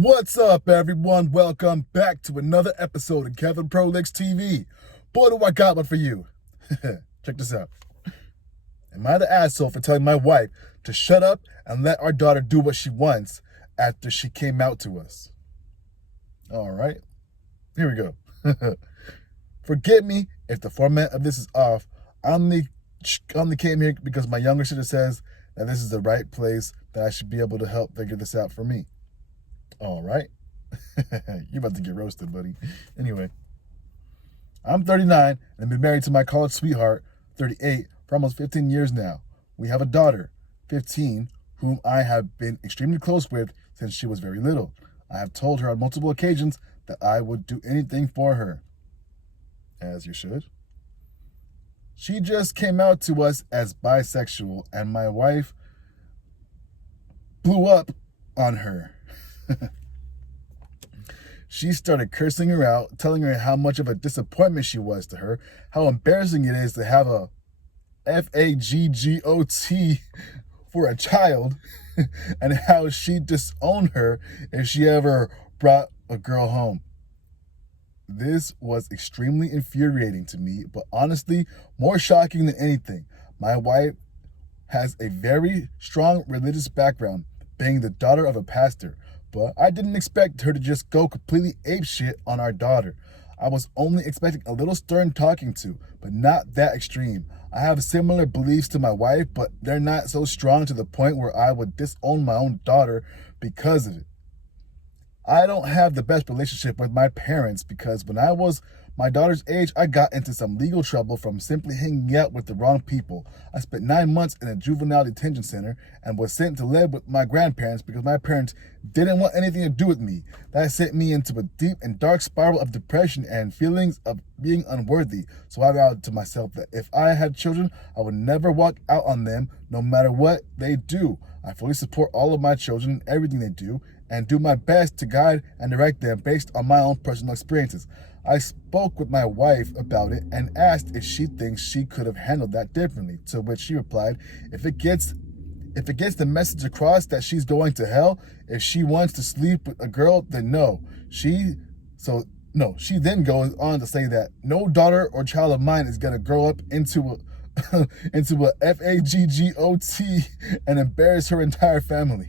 What's up, everyone? Welcome back to another episode of Kevin Prolix TV. Boy, do I got one for you. Check this out. Am I the asshole for telling my wife to shut up and let our daughter do what she wants after she came out to us? All right, here we go. Forgive me if the format of this is off. I only came here because my younger sister says that this is the right place, that I should be able to help figure this out for me. All right. You're about to get roasted, buddy. Anyway, I'm 39 and I've been married to my college sweetheart, 38, for almost 15 years now. We have a daughter, 15, whom I have been extremely close with since she was very little. I have told her on multiple occasions that I would do anything for her. As you should. She just came out to us as bisexual, and my wife blew up on her. She started cursing her out, telling her how much of a disappointment she was to her, how embarrassing it is to have a FAGGOT for a child, and how she'd disown her if she ever brought a girl home. This was extremely infuriating to me, but honestly, more shocking than anything. My wife has a very strong religious background, being the daughter of a pastor. But I didn't expect her to just go completely apeshit on our daughter. I was only expecting a little stern talking to, but not that extreme. I have similar beliefs to my wife, but they're not so strong to the point where I would disown my own daughter because of it. I don't have the best relationship with my parents because when I was my daughter's age, I got into some legal trouble from simply hanging out with the wrong people. I spent 9 months in a juvenile detention center and was sent to live with my grandparents because my parents didn't want anything to do with me. That sent me into a deep and dark spiral of depression and feelings of being unworthy. So I vowed to myself that if I had children, I would never walk out on them no matter what they do. I fully support all of my children and everything they do, and do my best to guide and direct them based on my own personal experiences. I spoke with my wife about it and asked if she thinks she could have handled that differently, to which she replied, if it gets the message across that she's going to hell, if she wants to sleep with a girl, then no. She then goes on to say that no daughter or child of mine is going to grow up into a FAGGOT and embarrass her entire family.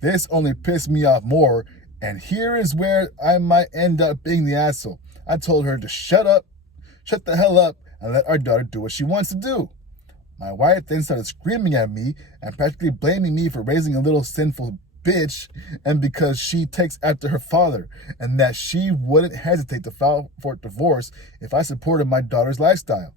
This only pissed me off more, and here is where I might end up being the asshole. I told her to shut the hell up, and let our daughter do what she wants to do. My wife then started screaming at me and practically blaming me for raising a little sinful bitch, and because she takes after her father, and that she wouldn't hesitate to file for divorce if I supported my daughter's lifestyle.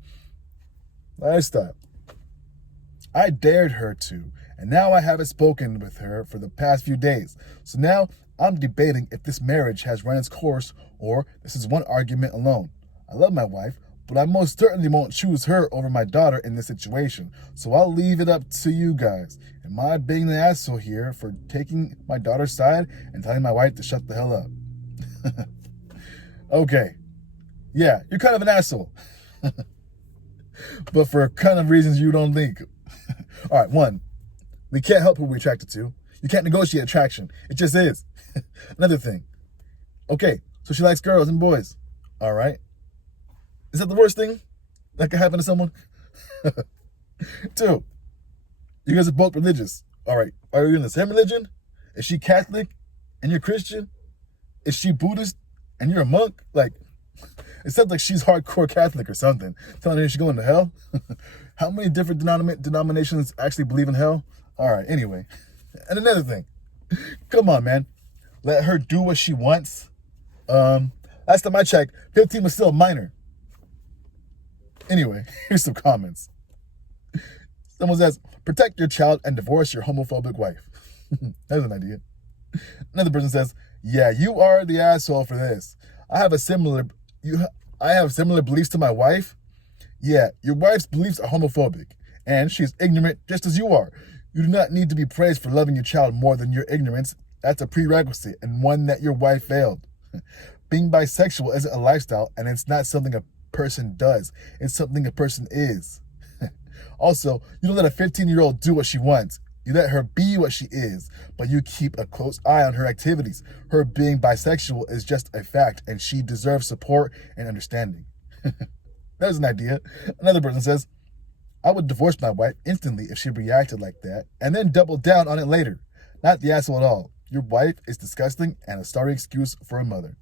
I dared her to, and now I haven't spoken with her for the past few days. So now I'm debating if this marriage has run its course or this is one argument alone. I love my wife, but I most certainly won't choose her over my daughter in this situation. So I'll leave it up to you guys. Am I being the asshole here for taking my daughter's side and telling my wife to shut the hell up? Okay. Yeah, you're kind of an asshole. But for kind of reasons you don't think. All right, 1, we can't help who we're attracted to. You can't negotiate attraction. It just is. Another thing. Okay, so she likes girls and boys. All right. Is that the worst thing that could happen to someone? 2, you guys are both religious. All right. Are you in the same religion? Is she Catholic and you're Christian? Is she Buddhist and you're a monk? Like, it sounds like she's hardcore Catholic or something. Telling her she's going to hell? How many different denominations actually believe in hell? All right, anyway. And another thing. Come on, man. Let her do what she wants. Last time I checked, 15 was still a minor. Anyway, here's some comments. Someone says, protect your child and divorce your homophobic wife. That's an idea. Another person says, yeah, you are the asshole for this. I have similar beliefs to my wife. Yeah, your wife's beliefs are homophobic, and she's ignorant just as you are. You do not need to be praised for loving your child more than your ignorance. That's a prerequisite, and one that your wife failed. Being bisexual isn't a lifestyle, and it's not something a person does. It's something a person is. Also, you don't let a 15-year-old do what she wants. You let her be what she is, but you keep a close eye on her activities. Her being bisexual is just a fact, and she deserves support and understanding. There's an idea. Another person says, I would divorce my wife instantly if she reacted like that, and then double down on it later. Not the asshole at all. Your wife is disgusting and a sorry excuse for a mother.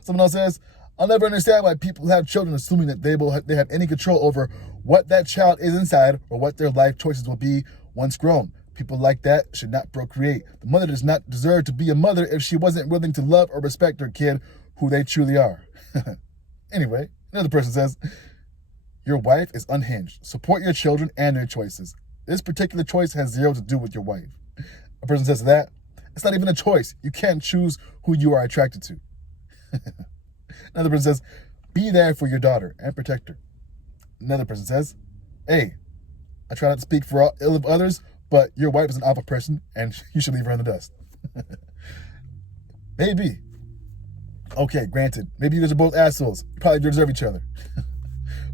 Someone else says, I'll never understand why people have children assuming that they have any control over what that child is inside or what their life choices will be once grown. People like that should not procreate. The mother does not deserve to be a mother if she wasn't willing to love or respect her kid who they truly are. Anyway, another person says, your wife is unhinged. Support your children and their choices. This particular choice has zero to do with your wife. A person says that, it's not even a choice. You can't choose who you are attracted to. Another person says, be there for your daughter and protect her. Another person says, hey, I try not to speak for ill of others, but your wife is an awful person and you should leave her in the dust. Maybe. Okay, granted. Maybe you guys are both assholes. You probably deserve each other.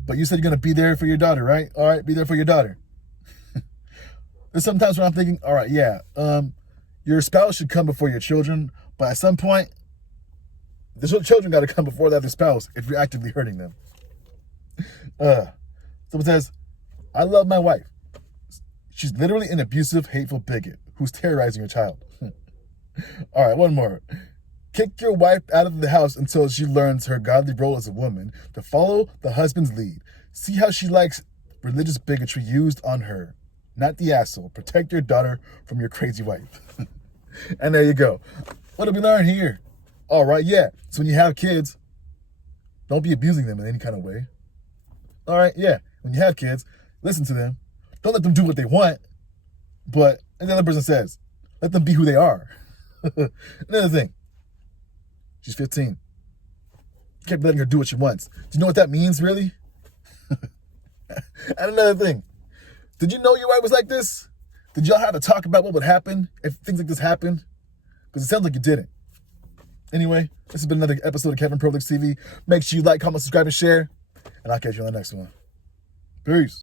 But you said you're going to be there for your daughter, right? All right, be there for your daughter. There's sometimes when I'm thinking, all right, yeah, your spouse should come before your children, but at some point, the children got to come before that other spouse if you're actively hurting them. Someone says, I love my wife. She's literally an abusive, hateful bigot who's terrorizing your child. All right, one more. Kick your wife out of the house until she learns her godly role as a woman to follow the husband's lead. See how she likes religious bigotry used on her. Not the asshole. Protect your daughter from your crazy wife. And there you go. What did we learn here? All right, yeah. So when you have kids, don't be abusing them in any kind of way. All right, yeah. When you have kids, listen to them. Don't let them do what they want. But, and the other person says, let them be who they are. Another thing. She's 15. You kept letting her do what she wants. Do you know what that means, really? And another thing. Did you know your wife was like this? Did y'all have to talk about what would happen if things like this happened? Because it sounds like you didn't. Anyway, this has been another episode of Kevin Prolix TV. Make sure you like, comment, subscribe, and share. And I'll catch you on the next one. Peace.